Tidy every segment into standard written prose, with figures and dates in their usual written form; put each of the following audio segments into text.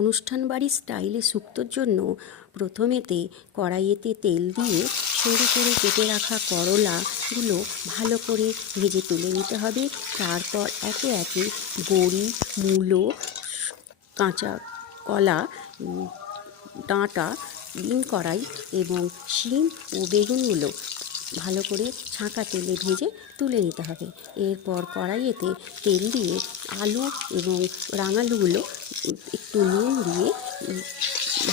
অনুষ্ঠান বাড়ির স্টাইলে শুক্তোর জন্য প্রথমেতে কড়াইয়েতে তেল দিয়ে সরু করে কেটে রাখা করলাগুলো ভালো করে ভেজে তুলে নিতে হবে। তারপর একে একে বড়ি, মূলো, কাঁচা কলা, ডাঁটা, বিন কড়াই এবং শিম ও বেগুনগুলো ভালো করে ছাঁকা তেলে ভেজে তুলে নিতে হবে। এরপর কড়াইয়েতে তেল দিয়ে আলু এবং রাঙালুগুলো একটু নুন দিয়ে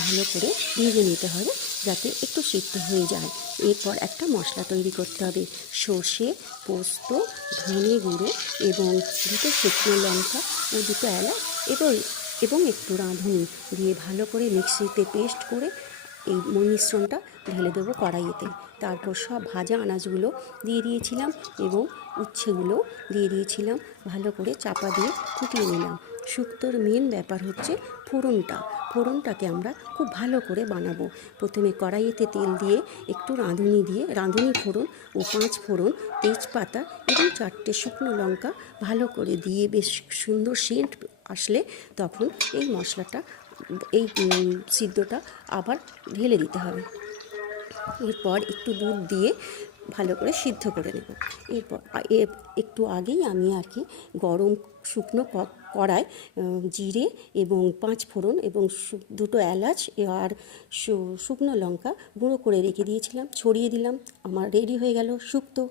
ভালো করে ভেজে নিতে হবে যাতে একটু সিদ্ধ হয়ে যায়। এরপর একটা মশলা তৈরি করতে হবে। সর্ষে, পোস্ত, ধনে গুঁড়ো এবং দুটো শুকনো লঙ্কা ও দুটো এলাচ এবং একটু রাঁধুনি দিয়ে ভালো করে মিক্সিতে পেস্ট করে এই মিশ্রণটা ঢেলে দেবো কড়াইয়েতে। তারপর সব ভাজা আনাজগুলো দিয়ে দিয়েছিলাম এবং উচ্ছেগুলো দিয়ে দিয়েছিলাম। ভালো করে চাপা দিয়ে ফুটিয়ে নিলাম। শুক্তোর মেন ব্যাপার হচ্ছে ফোড়নটাকে আমরা খুব ভালো করে বানাবো। প্রথমে কড়াইয়েতে তেল দিয়ে একটু রাঁধুনি ফোড়ন ও 5 ফোড়ন, তেজপাতা এবং 4টে শুকনো লঙ্কা ভালো করে দিয়ে বেশ সুন্দর সেন্ট আসলে তখন এই মশলাটা সিদ্ধটা আবার ঢেলে দিতে হবে। এরপর একটু দুধ দিয়ে ভালো করে সিদ্ধ করে নেব। এরপর একটু আগেই আমি গরম শুকনো কড়ায় জিরে এবং 5 ফোড়ন এবং দুটো এলাচ আর শুকনো লঙ্কা গুঁড়ো করে রেখে দিয়েছিলাম, ছড়িয়ে দিলাম। আমার রেডি হয়ে গেল শুক্তো।